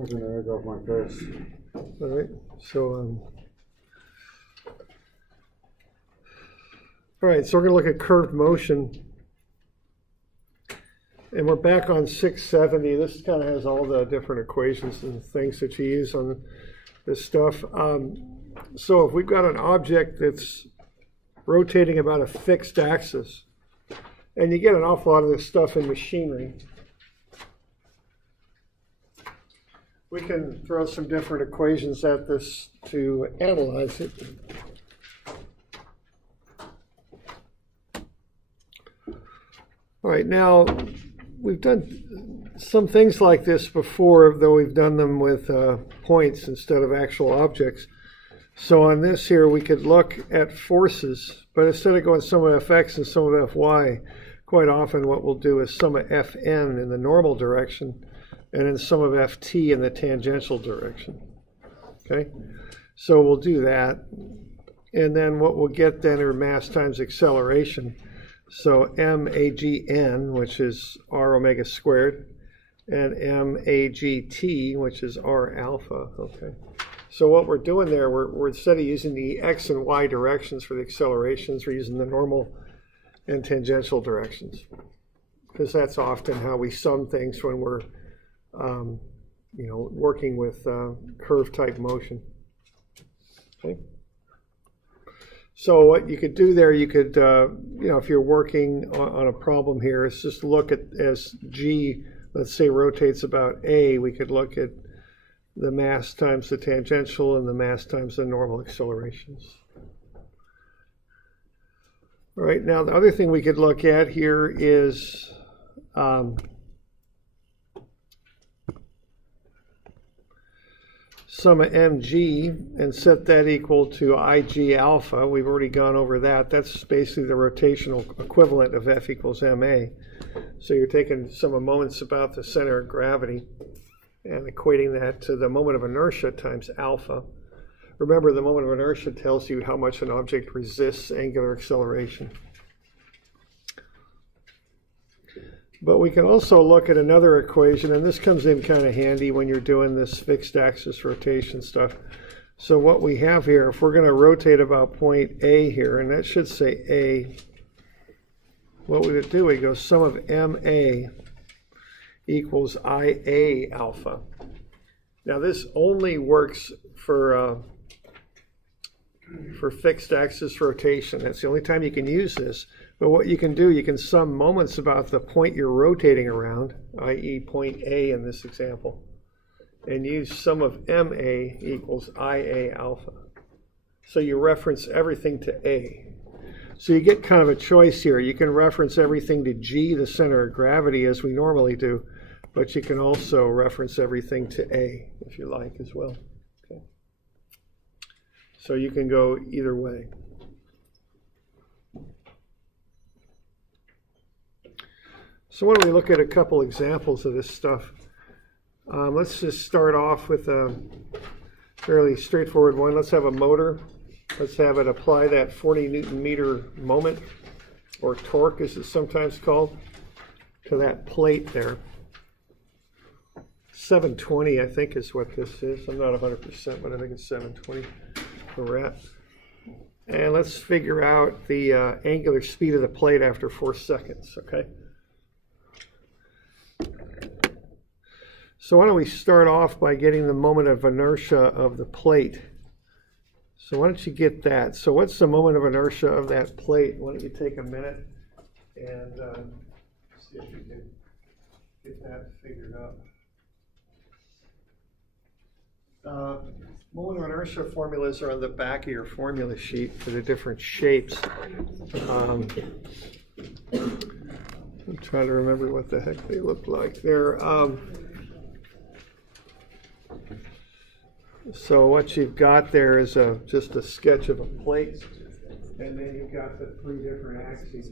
I'm going to edge off my fist. All right, so all right, so we're going to look at curved motion. And we're back on 670. This kind of has all the different equations and things that you use on this stuff. So if we've got an object that's rotating about a fixed axis, and you get an awful lot of this stuff in machinery, we can throw some different equations at this to analyze it. All right, now we've done some things like this before, though we've done them with points instead of actual objects. So on this here, we could look at forces, but instead of going sum of fx and sum of fy, quite often what we'll do is sum of fn in the normal direction and then sum of ft in the tangential direction. Okay, so we'll do that. And then what we'll get then are mass times acceleration. So magn, which is r omega squared, and magt, which is r alpha. Okay. So what we're doing there, we're instead of using the x and y directions for the accelerations, we're using the normal and tangential directions, because that's often how we sum things when we're, working with curve type motion. Okay. So what you could do there, you could, if you're working on a problem here, is just look at as g, let's say, rotates about a, we could look at the mass times the tangential and the mass times the normal accelerations. All right, now the other thing we could look at here is sum of mg and set that equal to ig alpha. We've already gone over that. That's basically the rotational equivalent of F equals ma. So you're taking sum of moments about the center of gravity and equating that to the moment of inertia times alpha. Remember, the moment of inertia tells you how much an object resists angular acceleration. But we can also look at another equation, and this comes in kind of handy when you're doing this fixed axis rotation stuff. So what we have here, if we're going to rotate about point A here, and that should say A, what we would do, we go sum of MA equals IA alpha. Now this only works for fixed axis rotation. That's the only time you can use this. But what you can do, you can sum moments about the point you're rotating around, i.e. point A in this example, and use sum of MA equals IA alpha. So you reference everything to A. So you get kind of a choice here. You can reference everything to G, the center of gravity, as we normally do, but you can also reference everything to A, if you like, as well. Okay. So you can go either way. So why don't we look at a couple examples of this stuff. Let's just start off with a fairly straightforward one. Let's have a motor. Let's have it apply that 40 Newton meter moment, or torque as it's sometimes called, to that plate there. 720, I think, is what this is. I'm not 100%, but I think it's 720 where we're at. And let's figure out the angular speed of the plate after 4 seconds, okay? So why don't we start off by getting the moment of inertia of the plate. So why don't you get that? So what's the moment of inertia of that plate? Why don't you take a minute and see if you can get that figured out. Moment of inertia formulas are on the back of your formula sheet for the different shapes. I'm trying to remember what the heck they look like. They're so what you've got there is just a sketch of a plate, and then you've got the 3 different axes.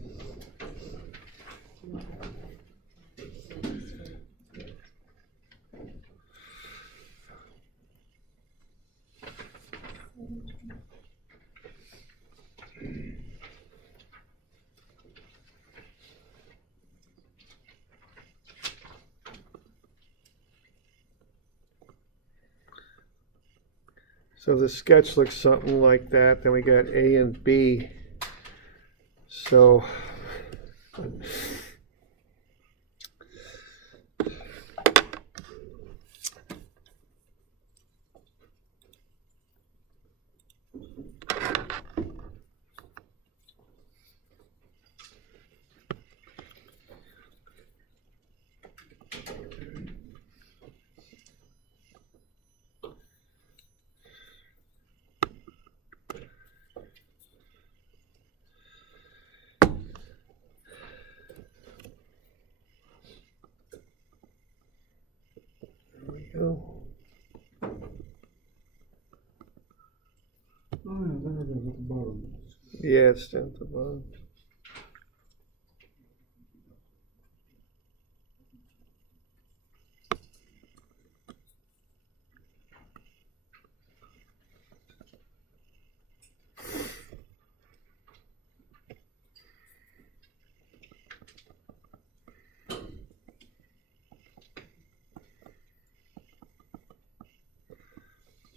So the sketch looks something like that. Then we got A and B. So go. Oh, yeah, there it is at the bottom. Yeah, it's down at the bottom.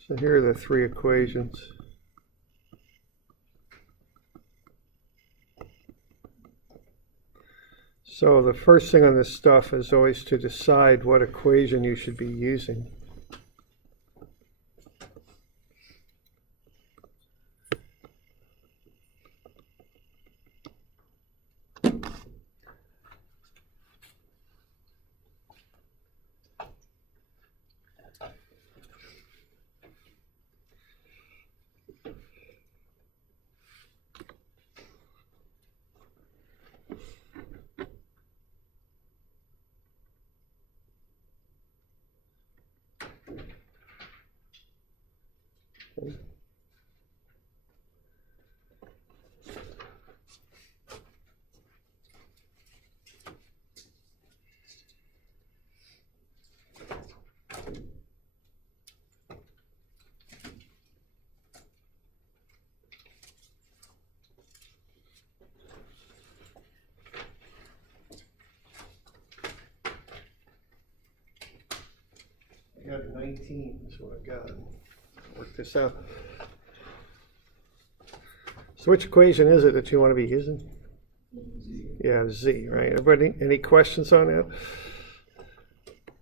So here are the three equations. So the first thing on this stuff is always to decide what equation you should be using. I got 19 is what I got. Work this out. So which equation is it that you want to be using? Z. Yeah, Z, right? Everybody, any questions on that?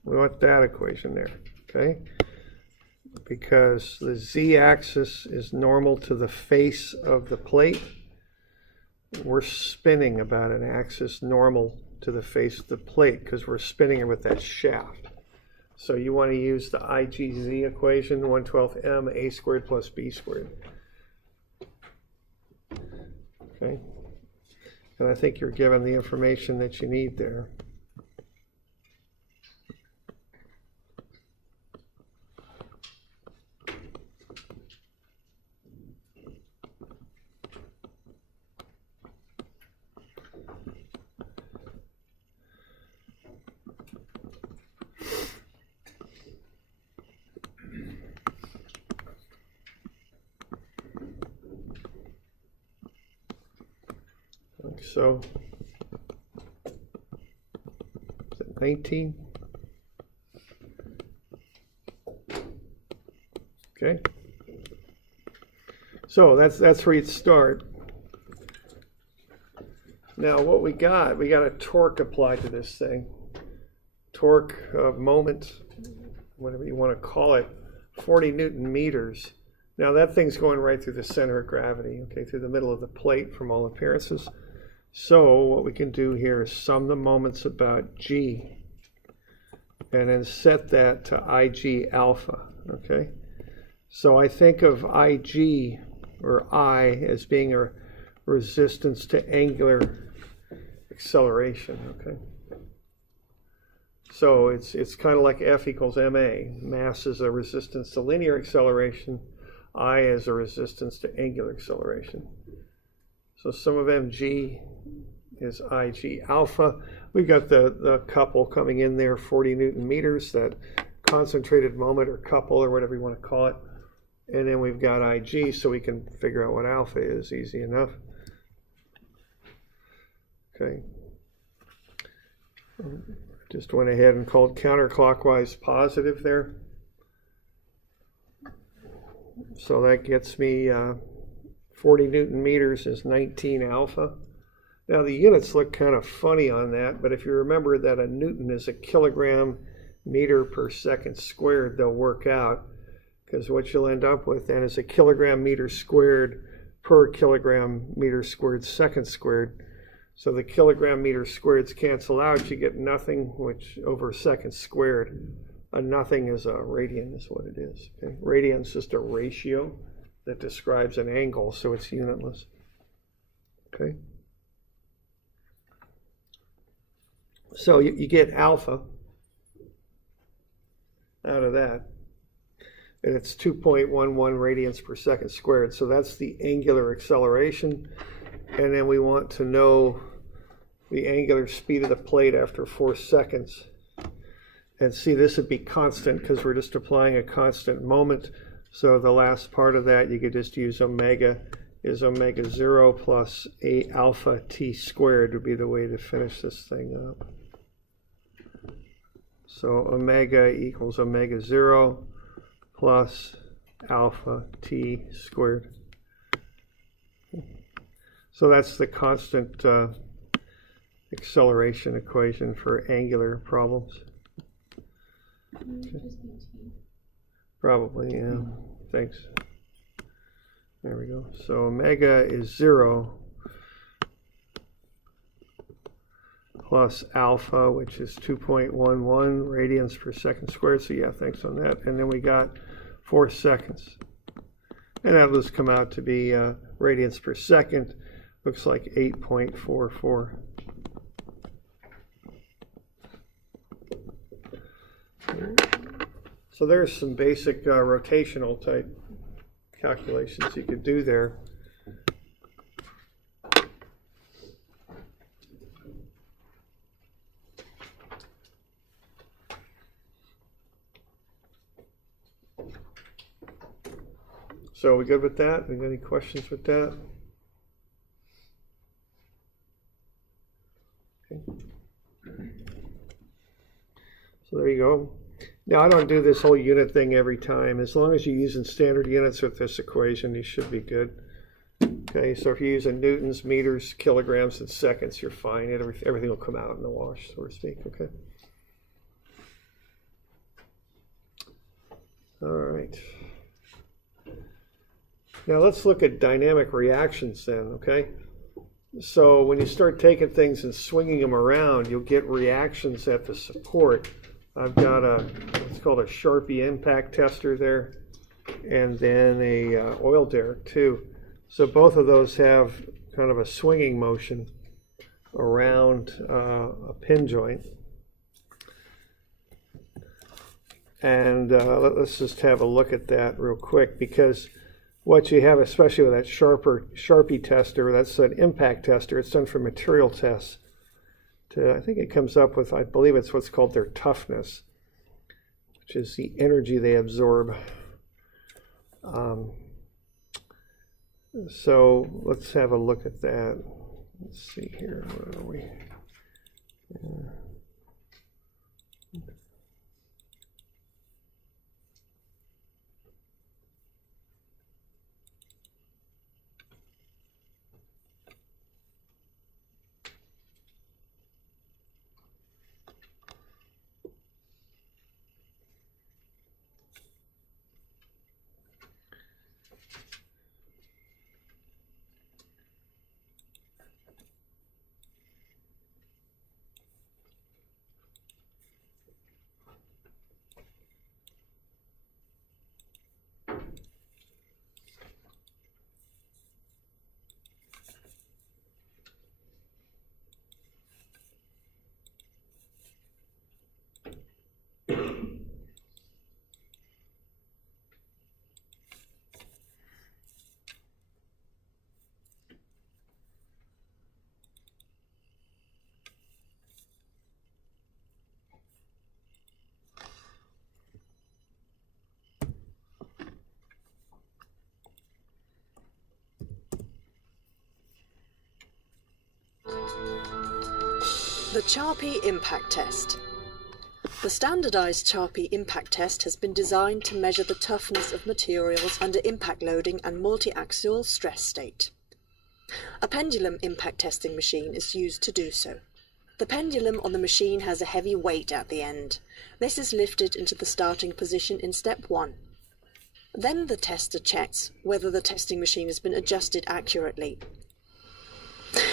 We want that equation there, okay? Because the Z-axis is normal to the face of the plate. We're spinning about an axis normal to the face of the plate because we're spinning it with that shaft. So you want to use the IGZ equation, 1/12 m a squared plus b squared. Okay, and I think you're given the information that you need there. So, is it 19? Okay. So that's where you'd start. Now what we got a torque applied to this thing. Torque of moment, whatever you want to call it, 40 Newton meters. Now that thing's going right through the center of gravity, okay, through the middle of the plate from all appearances. So what we can do here is sum the moments about G and then set that to IG alpha, okay? So I think of IG or I as being a resistance to angular acceleration, okay? So it's kind of like F equals ma. Mass is a resistance to linear acceleration. I is a resistance to angular acceleration. So sum of mg is IG alpha. We've got the couple coming in there, 40 Newton meters, that concentrated moment or couple or whatever you want to call it. And then we've got IG, so we can figure out what alpha is, easy enough. Okay. Just went ahead and called counterclockwise positive there. So that gets me 40 Newton meters is 19 alpha. Now the units look kind of funny on that, but if you remember that a Newton is a kilogram meter per second squared, they'll work out, because what you'll end up with then is a kilogram meter squared per kilogram meter squared second squared. So the kilogram meter squareds cancel out, you get nothing, which over second squared. A nothing is a radian is what it is. Okay? Radian is just a ratio that describes an angle, so it's unitless. Okay. So you get alpha out of that, and it's 2.11 radians per second squared. So that's the angular acceleration, and then we want to know the angular speed of the plate after 4 seconds. And see, this would be constant because we're just applying a constant moment. So the last part of that, you could just use omega is omega 0 plus a alpha t squared would be the way to finish this thing up. So omega equals omega 0 plus alpha t squared. So that's the constant acceleration equation for angular problems. Okay. Probably, yeah. Thanks. There we go. So omega is 0 plus alpha, which is 2.11 radians per second squared. So yeah, thanks on that. And then we got 4 seconds. And that will come out to be radians per second. Looks like 8.44. So there's some basic rotational type calculations you could do there. So are we good with that? Any questions with that? Okay. So there you go. Now, I don't do this whole unit thing every time. As long as you're using standard units with this equation, you should be good. Okay, so if you're using newtons, meters, kilograms, and seconds, you're fine. Everything will come out in the wash, so to speak. Okay. All right. Now let's look at dynamic reactions then, okay? So when you start taking things and swinging them around, you'll get reactions at the support. I've got it's called a Sharpie impact tester there, and then a oil derrick too. So both of those have kind of a swinging motion around a pin joint. And let's just have a look at that real quick, because what you have, especially with that Charpy tester, that's an impact tester. It's done for material tests. I think it comes up with, I believe it's what's called their toughness, which is the energy they absorb. So let's have a look at that. Let's see here, where are we? The Charpy impact test. The standardized Charpy impact test has been designed to measure the toughness of materials under impact loading and multi-axial stress state. A pendulum impact testing machine is used to do so. The pendulum on the machine has a heavy weight at the end. This is lifted into the starting position in step 1. Then the tester checks whether the testing machine has been adjusted accurately.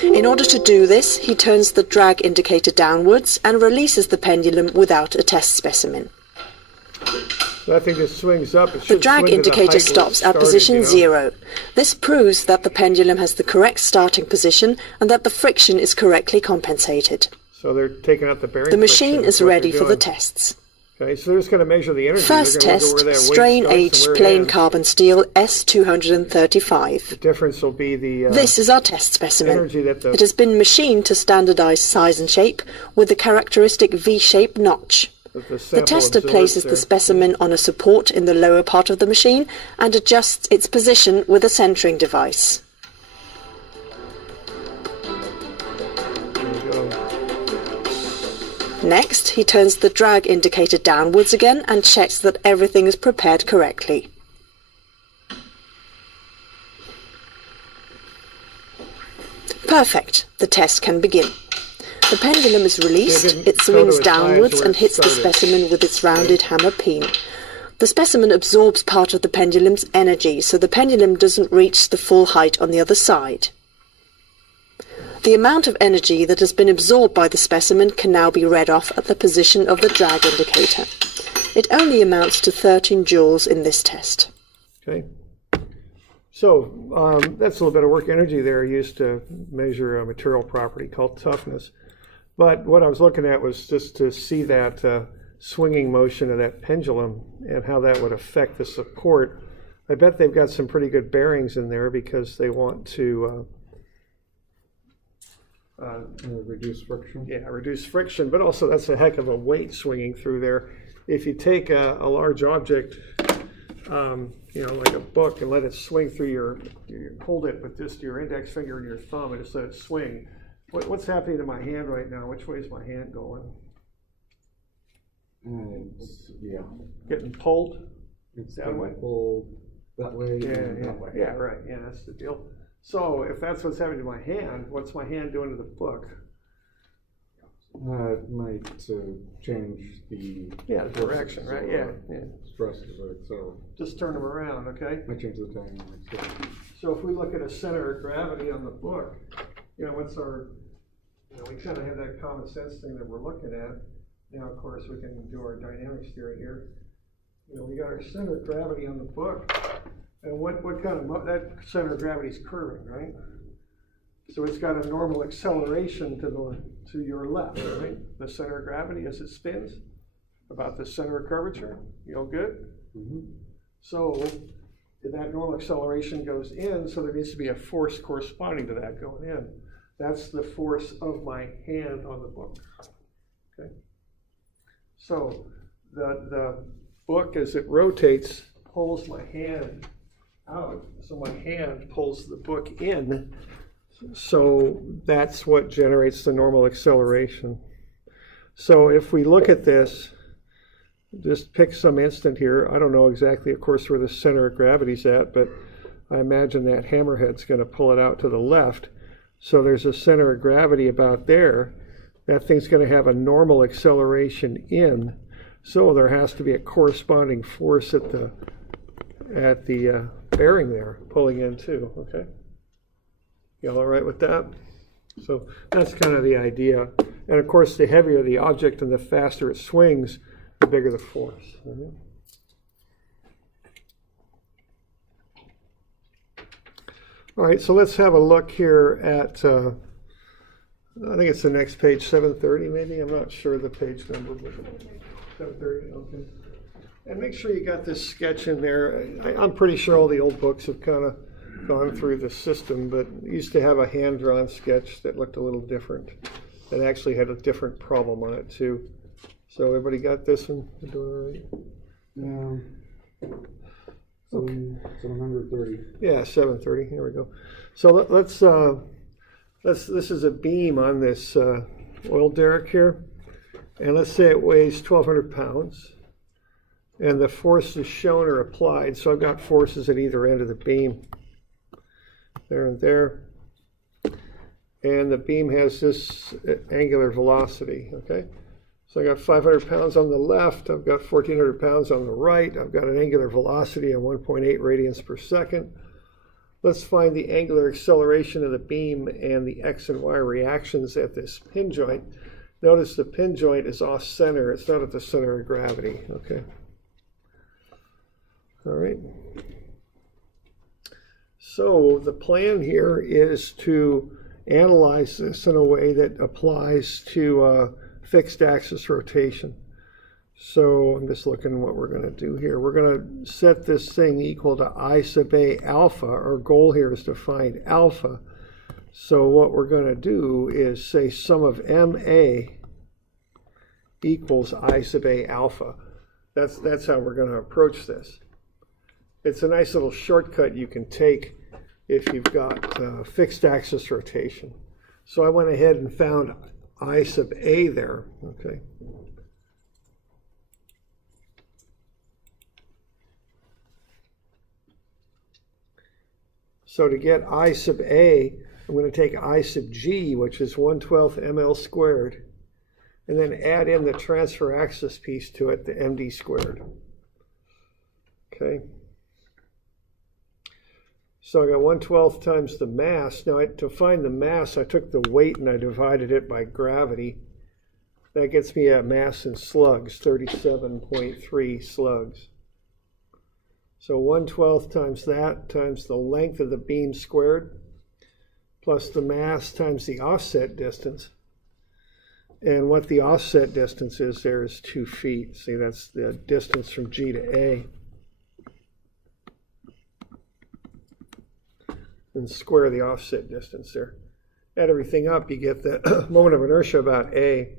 In order to do this, he turns the drag indicator downwards and releases the pendulum without a test specimen. So I think it swings up. The drag indicator stops at position 0. This proves that the pendulum has the correct starting position and that the friction is correctly compensated. So they're taking out the bearing. The machine is ready for the tests. Okay, so they're just going to measure the energy. First test, strain H plain carbon steel S235. The difference will be the this is our test specimen. energy that It has been machined to standardized size and shape with the characteristic V-shaped notch. The tester places the specimen on a support in the lower part of the machine and adjusts its position with a centering device. Next, he turns the drag indicator downwards again and checks that everything is prepared correctly. Perfect. The test can begin. The pendulum is released, it swings downwards and hits the specimen with its rounded hammer peen. The specimen absorbs part of the pendulum's energy, so the pendulum doesn't reach the full height on the other side. The amount of energy that has been absorbed by the specimen can now be read off at the position of the drag indicator. It only amounts to 13 joules in this test. Okay. So that's a little bit of work energy there used to measure a material property called toughness. But what I was looking at was just to see that swinging motion of that pendulum and how that would affect the support. I bet they've got some pretty good bearings in there because they want to reduce friction. Yeah, reduce friction, but also that's a heck of a weight swinging through there. If you take a large object, like a book, and let it swing through hold it with just your index finger and your thumb and just let it swing. What's happening to my hand right now? Which way is my hand going? Yeah. Getting pulled? It's that way? pulled that way and Yeah, that way. yeah, right. Yeah, that's the deal. So if that's what's happening to my hand, what's my hand doing to the book? It might change the direction, right? Yeah. stresses, so Just turn them around, okay? might change the dynamics. So if we look at a center of gravity on the book, what's our, we kind of have that common sense thing that we're looking at. Now, of course, we can do our dynamics theory here. We got our center of gravity on the book, and what kind of, that center of gravity is curving, right? So it's got a normal acceleration to your left, right? The center of gravity as it spins, about the center of curvature. You all good? Mm-hmm. So that normal acceleration goes in, so there needs to be a force corresponding to that going in. That's the force of my hand on the book. Okay. So the book, as it rotates, pulls my hand out. So my hand pulls the book in. So that's what generates the normal acceleration. So if we look at this, just pick some instant here. I don't know exactly, of course, where the center of gravity's at, but I imagine that hammerhead's going to pull it out to the left. So there's a center of gravity about there. That thing's going to have a normal acceleration in. So there has to be a corresponding force at the bearing there, pulling in too, okay? You all right with that? So that's kind of the idea. And of course, the heavier the object and the faster it swings, the bigger the force. Mm-hmm. All right, so let's have a look here at, I think it's the next page, 730 maybe? I'm not sure the page number, but 730, okay. And make sure you got this sketch in there. I'm pretty sure all the old books have kind of gone through the system, but used to have a hand-drawn sketch that looked a little different. It actually had a different problem on it too. So everybody got this one? You're doing all right? Yeah. Okay. 730. Yeah, 730. Here we go. So let's this is a beam on this oil derrick here, And let's say it weighs 1,200 pounds. And the forces shown are applied. So I've got forces at either end of the beam. There and there. And the beam has this angular velocity, okay? So I got 500 pounds on the left, I've got 1,400 pounds on the right, I've got an angular velocity of 1.8 radians per second. Let's find the angular acceleration of the beam and the x and y reactions at this pin joint. Notice the pin joint is off center, it's not at the center of gravity, okay? All right. So the plan here is to analyze this in a way that applies to fixed axis rotation. So I'm just looking at what we're going to do here. We're going to set this thing equal to I sub A alpha. Our goal here is to find alpha. So what we're going to do is say sum of MA equals I sub A alpha. That's how we're going to approach this. It's a nice little shortcut you can take if you've got fixed axis rotation. So I went ahead and found I sub A there, okay. So to get I sub A, I'm going to take I sub G, which is 1/12 ml squared, and then add in the transfer axis piece to it, the md squared. Okay. So I got 1/12 times the mass. Now to find the mass, I took the weight and I divided it by gravity. That gets me a mass in slugs, 37.3 slugs. So 1/12 times that times the length of the beam squared, plus the mass times the offset distance. And what the offset distance is there is 2 feet. See, that's the distance from G to A. And square the offset distance there. Add everything up, you get the moment of inertia about A,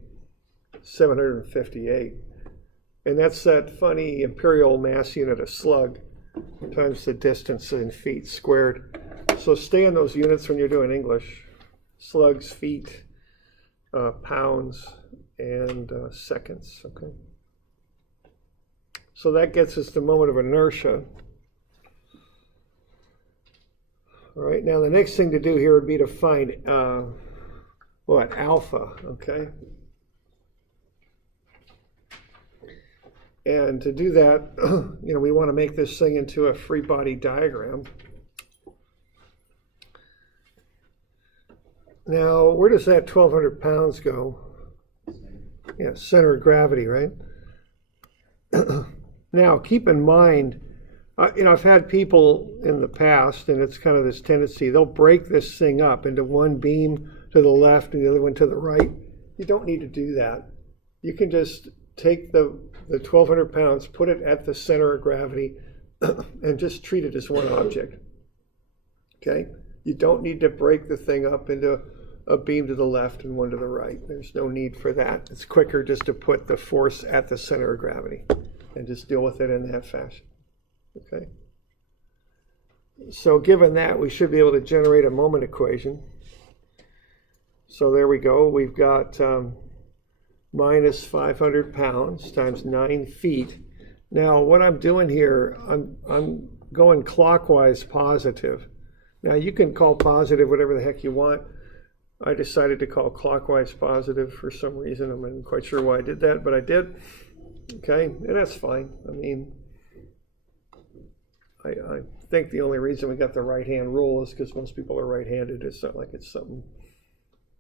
758. And that's that funny imperial mass unit of slug times the distance in feet squared. So stay in those units when you're doing English. Slugs, feet, pounds, and seconds, okay? So that gets us the moment of inertia. All right, now the next thing to do here would be to find, alpha, okay? And to do that, we want to make this thing into a free body diagram. Now, where does that 1,200 pounds go? Yeah, center of gravity, right? Now, keep in mind, I've had people in the past, and it's kind of this tendency, they'll break this thing up into one beam to the left and the other one to the right. You don't need to do that. You can just take the 1,200 pounds, put it at the center of gravity, and just treat it as one object. Okay? You don't need to break the thing up into a beam to the left and one to the right. There's no need for that. It's quicker just to put the force at the center of gravity and just deal with it in that fashion. Okay. So given that, we should be able to generate a moment equation. So there we go. We've got minus 500 pounds times 9 feet. Now what I'm doing here, I'm going clockwise positive. Now you can call positive whatever the heck you want. I decided to call clockwise positive for some reason. I'm not quite sure why I did that, but I did. Okay, and that's fine. I mean, I think the only reason we got the right-hand rule is because most people are right-handed. It's not like it's something,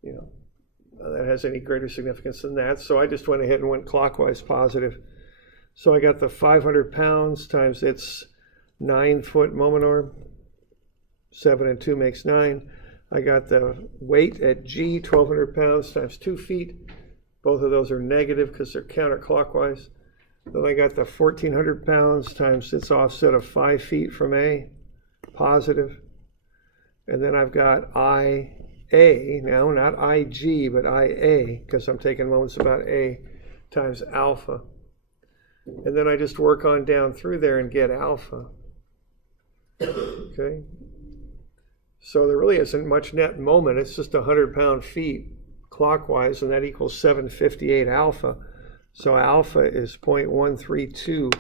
that has any greater significance than that. So I just went ahead and went clockwise positive. So I got the 500 pounds times its 9-foot moment arm. 7 and 2 makes 9. I got the weight at G, 1,200 pounds times 2 feet. Both of those are negative because they're counterclockwise. Then I got the 1,400 pounds times its offset of 5 feet from A, positive. And then I've got IA, now not IG, but IA, because I'm taking moments about A, times alpha. And then I just work on down through there and get alpha. Okay. So there really isn't much net moment. It's just 100 pound feet clockwise, and that equals 758 alpha. So alpha is 0.132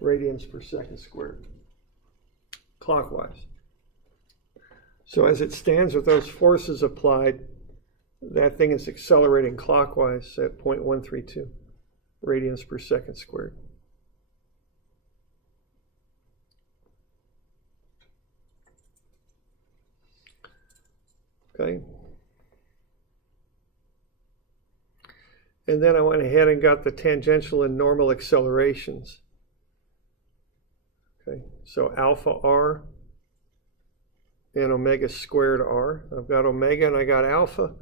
radians per second squared, clockwise. So as it stands with those forces applied, that thing is accelerating clockwise at 0.132 radians per second squared. Okay. And then I went ahead and got the tangential and normal accelerations. Okay, so alpha r and omega squared r. I've got omega and I got alpha,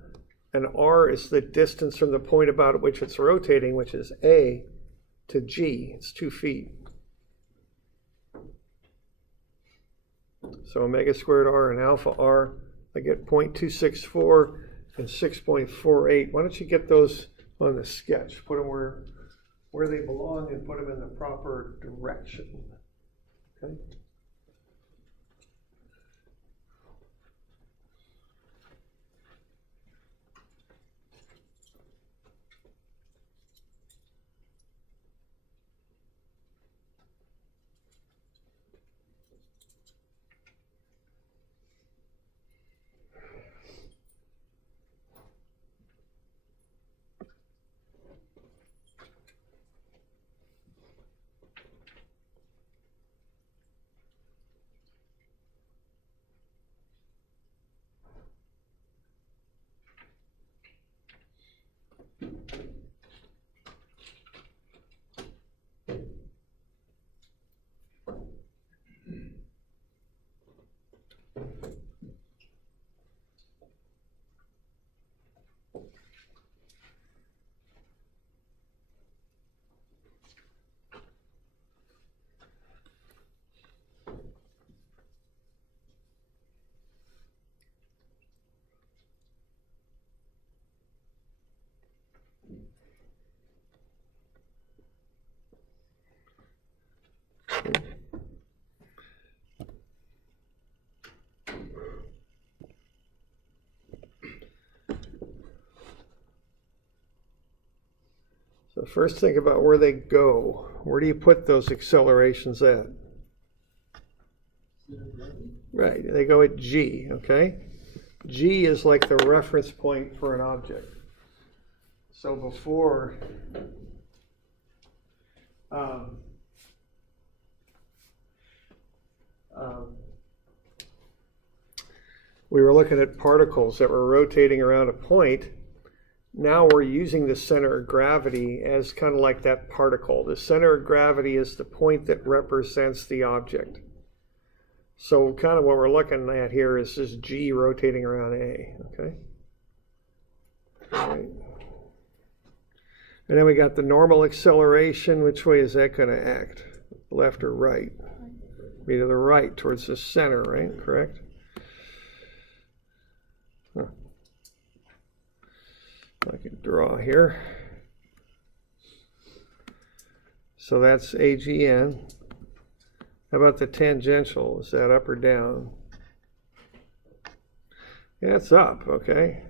and r is the distance from the point about which it's rotating, which is A to G. It's 2 feet. So omega squared r and alpha r, I get 0.264 and 6.48. Why don't you get those on the sketch? Put them where they belong and put them in the proper direction. Okay. So first think about where they go. Where do you put those accelerations at? Right, they go at G, okay? G is like the reference point for an object. So before we were looking at particles that were rotating around a point. Now we're using the center of gravity as kind of like that particle. The center of gravity is the point that represents the object. So kind of what we're looking at here is this G rotating around A, okay? All right. And then we got the normal acceleration. Which way is that going to act? Left or right? Be to the right, towards the center, right? Correct? Huh. I can draw here. So that's AGN. How about the tangential? Is that up or down? Yeah, it's up, okay?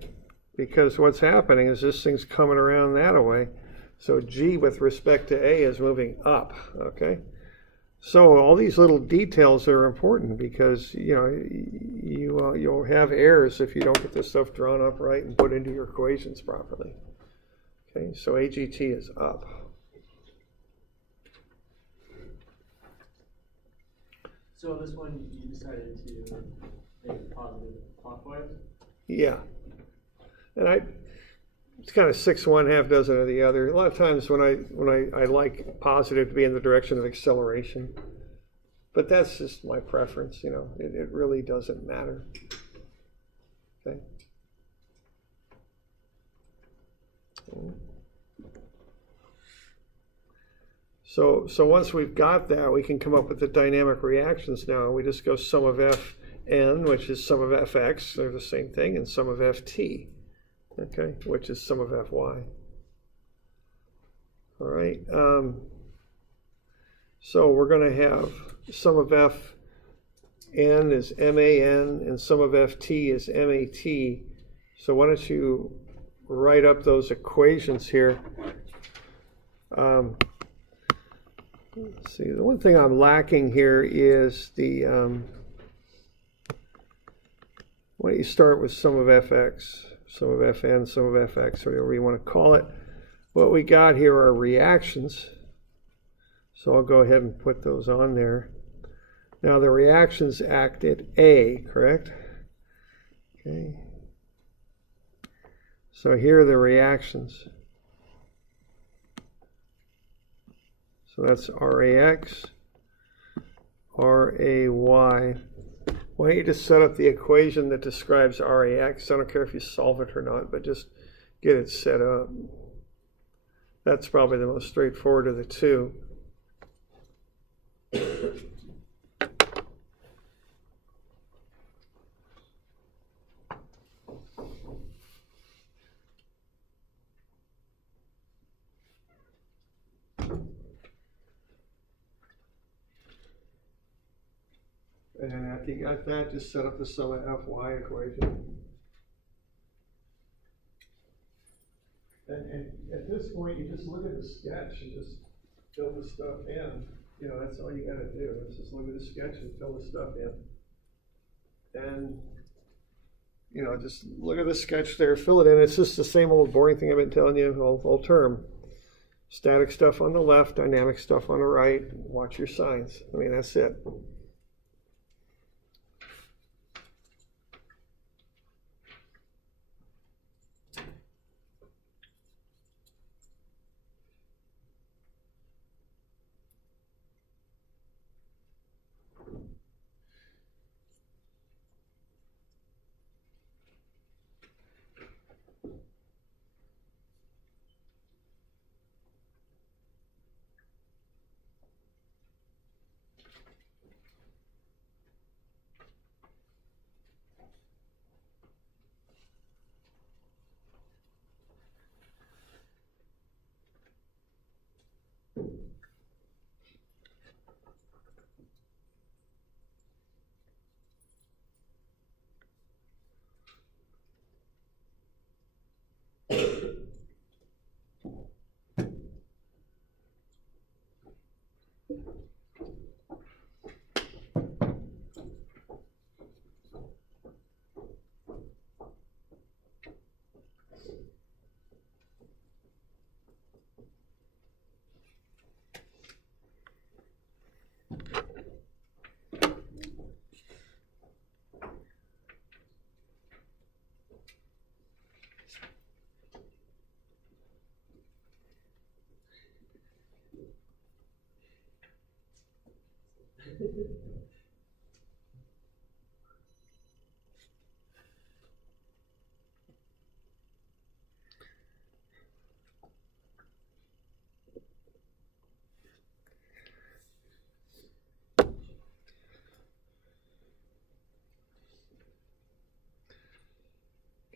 Because what's happening is this thing's coming around that way. So G with respect to A is moving up, okay? So all these little details are important because, you know, you'll have errors if you don't get this stuff drawn up right and put into your equations properly. Okay, so AGT is up. So on this one, you decided to make it positive clockwise? Yeah. And it's kind of 6 one, half dozen of the other. A lot of times when I like positive to be in the direction of acceleration, but that's just my preference, you know. It really doesn't matter. Okay. So once we've got that, we can come up with the dynamic reactions now. We just go sum of Fn, which is sum of Fx, they're the same thing, and sum of Ft. Okay, which is sum of Fy. All right, so we're going to have sum of Fn is MAN and sum of Ft is MAT. So why don't you write up those equations here. Let's see, the one thing I'm lacking here is the, why don't you start with sum of fx, sum of fn, sum of fx, whatever you want to call it. What we got here are reactions. So I'll go ahead and put those on there. Now the reactions act at A, correct? Okay. So here are the reactions. So that's RAX, RAY. Why don't you just set up the equation that describes RAX? I don't care if you solve it or not, but just get it set up. That's probably the most straightforward of the two. And after you got that, just set up the sum of Fy equation. And at this point, you just look at the sketch and just fill the stuff in. You know, that's all you got to do. Is just look at the sketch and fill the stuff in. And, you know, just look at the sketch there, fill it in. It's just the same old boring thing I've been telling you all term. Static stuff on the left, dynamic stuff on the right. Watch your signs. I mean, that's it.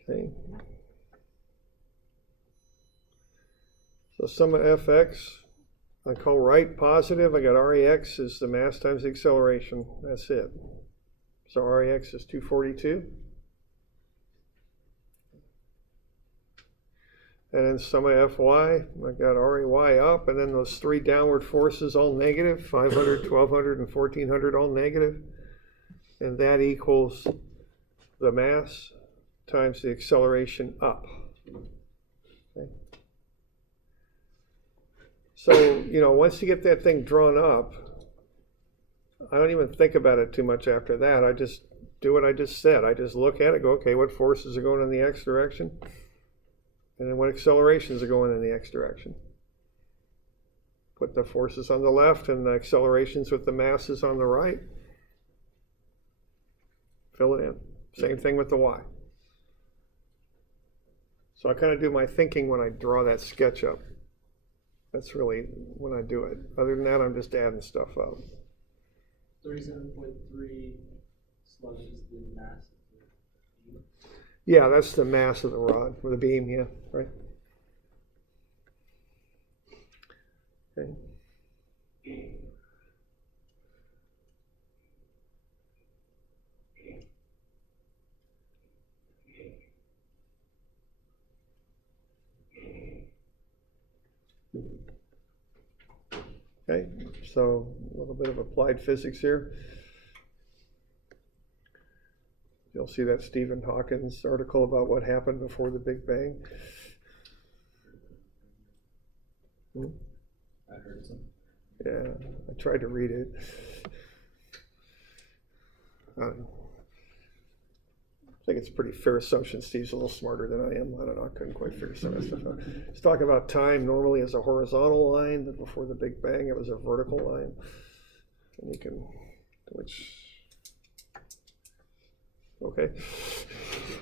Okay. So sum of fx, I call right positive. I got Rex is the mass times the acceleration. That's it. So Rex is 242. And then sum of Fy, I got Ray up, and then those three downward forces all negative, 500, 1200, and 1400 all negative. And that equals the mass times the acceleration up. Okay. So, you know, once you get that thing drawn up, I don't even think about it too much after that. I just do what I just said. I just look at it, go, okay, what forces are going in the x direction? And then what accelerations are going in the x direction? Put the forces on the left and the accelerations with the masses on the right. Fill it in. Same thing with the y. So I kind of do my thinking when I draw that sketch up. That's really when I do it. Other than that, I'm just adding stuff up. 37.3 slug is the mass of the beam. Yeah, that's the mass of the rod, or the beam, yeah, right? Okay. Okay, so a little bit of applied physics here. You'll see that Stephen Hawking's article about what happened before the Big Bang. I heard some. Yeah, I tried to read it. I don't know. I think it's a pretty fair assumption Steve's a little smarter than I am. I don't know, I couldn't quite figure some of that stuff out. He's talking about time normally as a horizontal line, but before the Big Bang it was a vertical line. And you can, okay.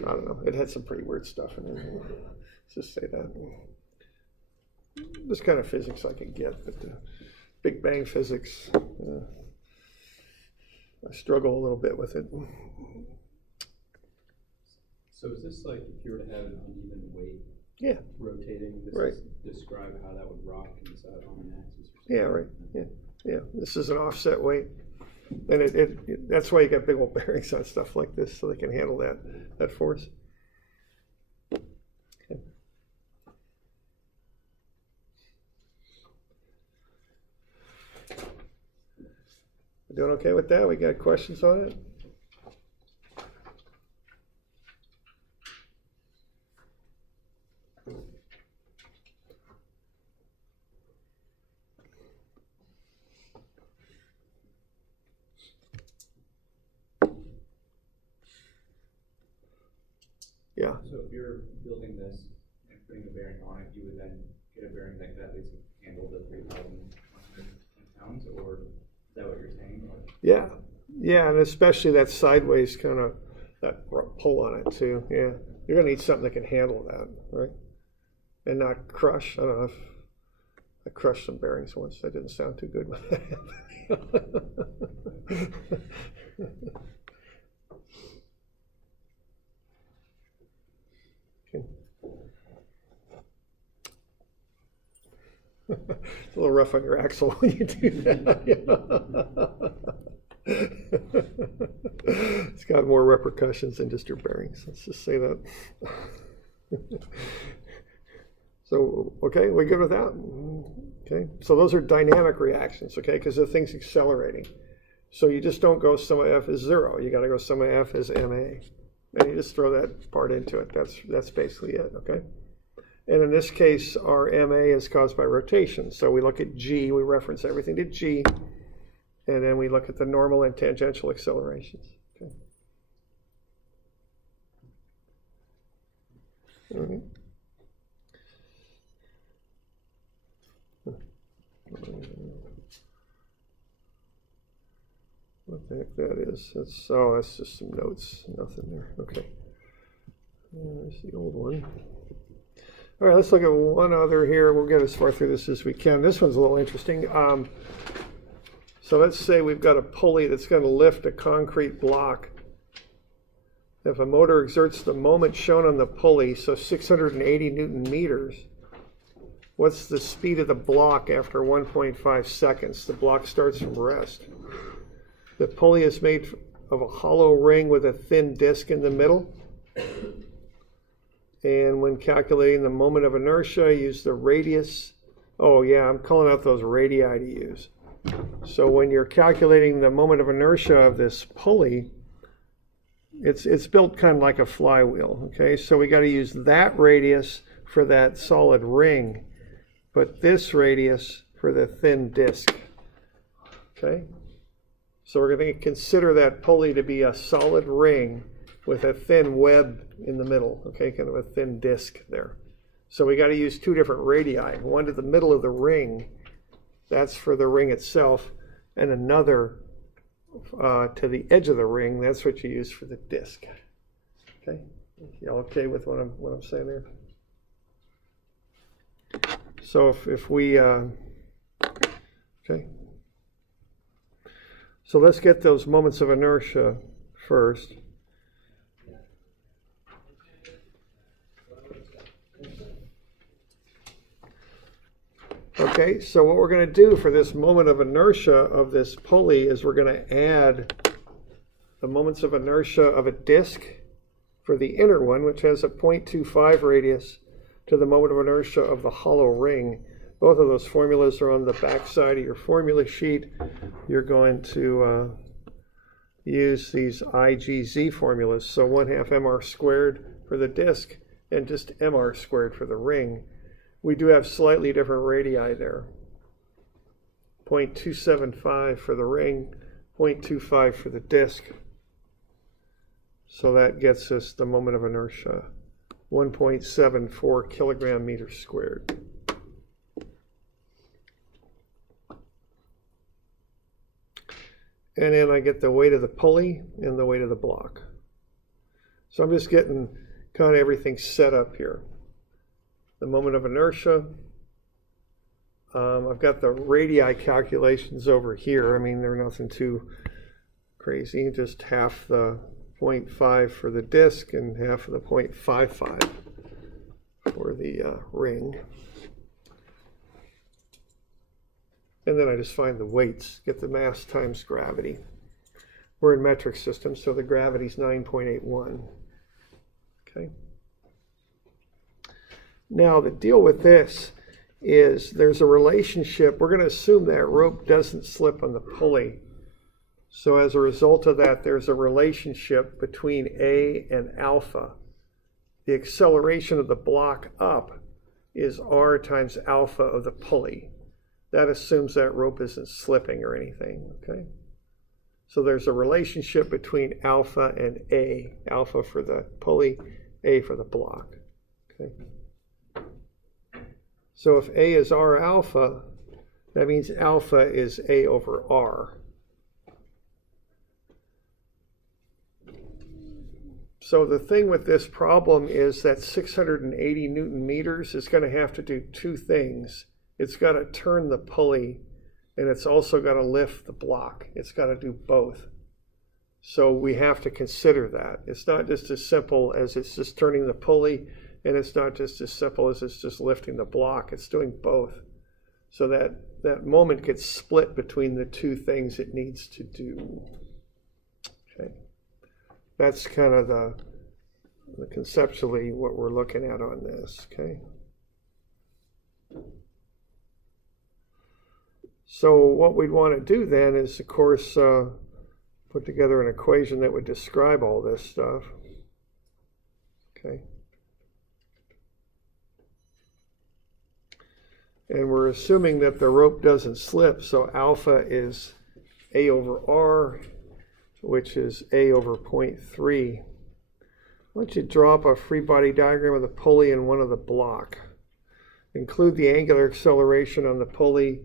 I don't know, it had some pretty weird stuff in it. Let's just say that. This kind of physics I can get, but the Big Bang physics, I struggle a little bit with it. So is this like if you were to have an uneven weight rotating, this right. is describe how that would rock inside on an axis? Yeah, right. Yeah. This is an offset weight. And that's why you got big old bearings on stuff like this, so they can handle that force. Okay. We doing okay with that? We got questions on it? Yeah. So if you're building this and putting a bearing on it, you would then get a bearing that could at least handle the 3,110 pounds, or is that what you're saying? Or? Yeah, and especially that sideways kind of that pull on it too. Yeah, you're gonna need something that can handle that, right? And not crush. I don't know if I crushed some bearings once. That didn't sound too good. It's a little rough on your axle when you do that. It's got more repercussions than just your bearings. Let's just say that. So, okay, we good with that? Okay, so those are dynamic reactions, okay, because the thing's accelerating. So you just don't go summa F is 0. You got to go summa F is ma. And you just throw that part into it. That's basically it, okay? And in this case, our ma is caused by rotation. So we look at g, we reference everything to g, and then we look at the normal and tangential accelerations. Okay. Mm-hmm. What the heck that is? That's just some notes. Nothing there. Okay. There's the old one. All right, let's look at one other here. We'll get as far through this as we can. This one's a little interesting. So let's say we've got a pulley that's going to lift a concrete block. If a motor exerts the moment shown on the pulley, so 680 Newton meters, what's the speed of the block after 1.5 seconds? The block starts from rest. The pulley is made of a hollow ring with a thin disc in the middle. And when calculating the moment of inertia, use the radius. Oh yeah, I'm calling out those radii to use. So when you're calculating the moment of inertia of this pulley, it's built kind of like a flywheel, okay? So we got to use that radius for that solid ring, but this radius for the thin disc, okay? So we're going to consider that pulley to be a solid ring with a thin web in the middle, okay, kind of a thin disc there. So we got to use two different radii, one to the middle of the ring, that's for the ring itself, and another to the edge of the ring, that's what you use for the disc. Okay, y'all okay with what I'm saying there? So if we, okay. So let's get those moments of inertia first. Okay, so what we're going to do for this moment of inertia of this pulley is we're going to add the moments of inertia of a disc for the inner one, which has a 0.25 radius, to the moment of inertia of the hollow ring, both of those formulas are on the back side of your formula sheet. You're going to use these IGZ formulas. So 1/2 mr squared for the disk and just mr squared for the ring. We do have slightly different radii there. 0.275 for the ring, 0.25 for the disk. So that gets us the moment of inertia, 1.74 kilogram meter squared. And then I get the weight of the pulley and the weight of the block. So I'm just getting kind of everything set up here. The moment of inertia. I've got the radii calculations over here. I mean, they're nothing too crazy. Just half the 0.5 for the disk and half of the 0.55 for the ring. And then I just find the weights, get the mass times gravity. We're in metric systems, so the gravity's 9.81. Okay. Now the deal with this is there's a relationship. We're going to assume that rope doesn't slip on the pulley. So as a result of that, there's a relationship between A and alpha. The acceleration of the block up is R times alpha of the pulley. That assumes that rope isn't slipping or anything, okay? So there's a relationship between alpha and A, alpha for the pulley, A for the block, okay? So if A is R alpha, that means alpha is A over R. So the thing with this problem is that 680 Newton meters is going to have to do two things. It's got to turn the pulley, and it's also got to lift the block. It's got to do both. So we have to consider that. It's not just as simple as it's just turning the pulley, and it's not just as simple as it's just lifting the block. It's doing both. So that moment gets split between the two things it needs to do. Okay. That's kind of the conceptually what we're looking at on this, okay? So what we'd want to do then is, of course, put together an equation that would describe all this stuff, okay? And we're assuming that the rope doesn't slip, so alpha is A over R, which is A over 0.3. Why don't you draw up a free body diagram of the pulley and one of the block. Include the angular acceleration on the pulley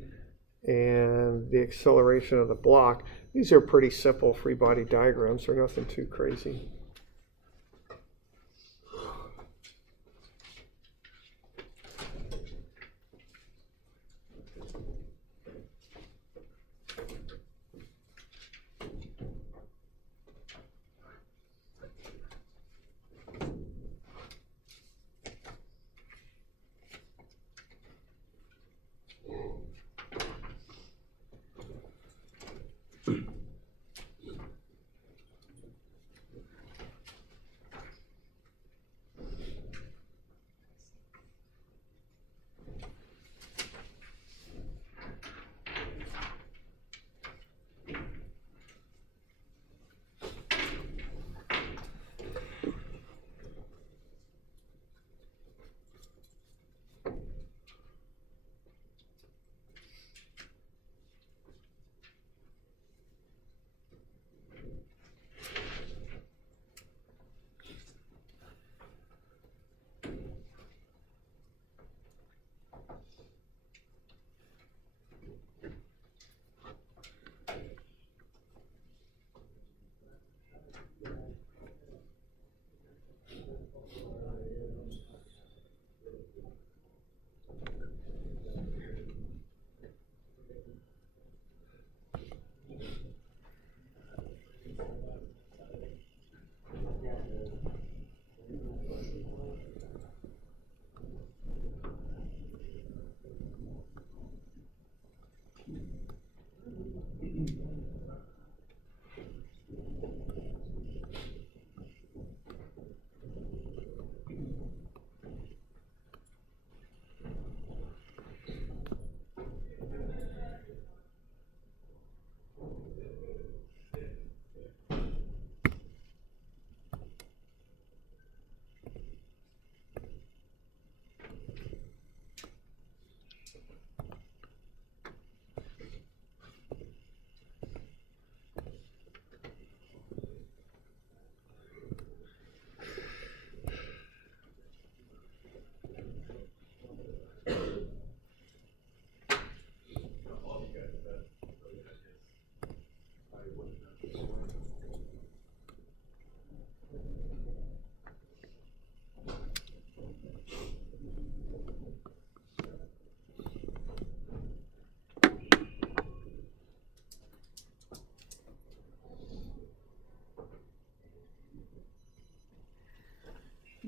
and the acceleration of the block. These are pretty simple free body diagrams. They're nothing too crazy.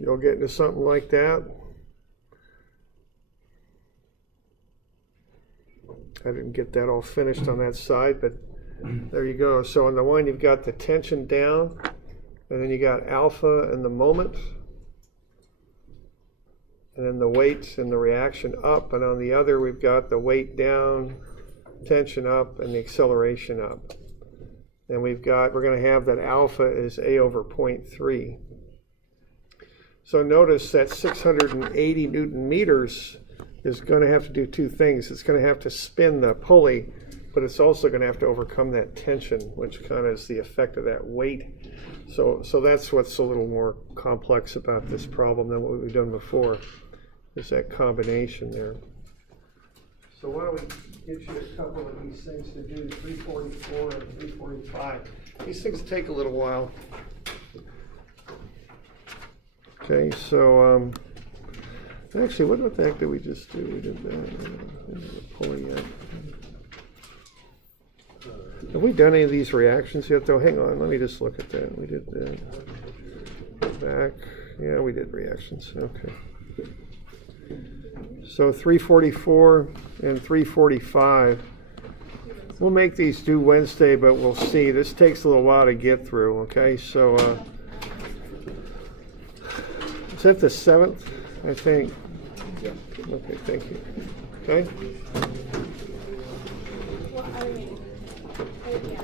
you'll get into something like that. I didn't get that all finished on that side, but there you go. So on the one, you've got the tension down, and then you got alpha and the moment, and then the weight and the reaction up. And on the other, we've got the weight down, tension up, and the acceleration up. And we're going to have that alpha is A over 0.3. So notice that 680 Newton meters is going to have to do two things. It's going to have to spin the pulley, but it's also going to have to overcome that tension, which kind of is the effect of that weight. So that's what's a little more complex about this problem than what we've done before, is that combination there. So why don't we get you a couple of these things to do, 344 and 345. These things take a little while. Okay, so actually, what the heck did we just do? We did that. Pulling yet. Have we done any of these reactions yet, though? Hang on, let me just look at that. We did that. Back. Yeah, we did reactions. Okay. So 344 and 345. We'll make these due Wednesday, but we'll see. This takes a little while to get through, okay? So, is that the 7th, I think? Yeah. Okay, thank you. Okay? Well, I mean, yeah.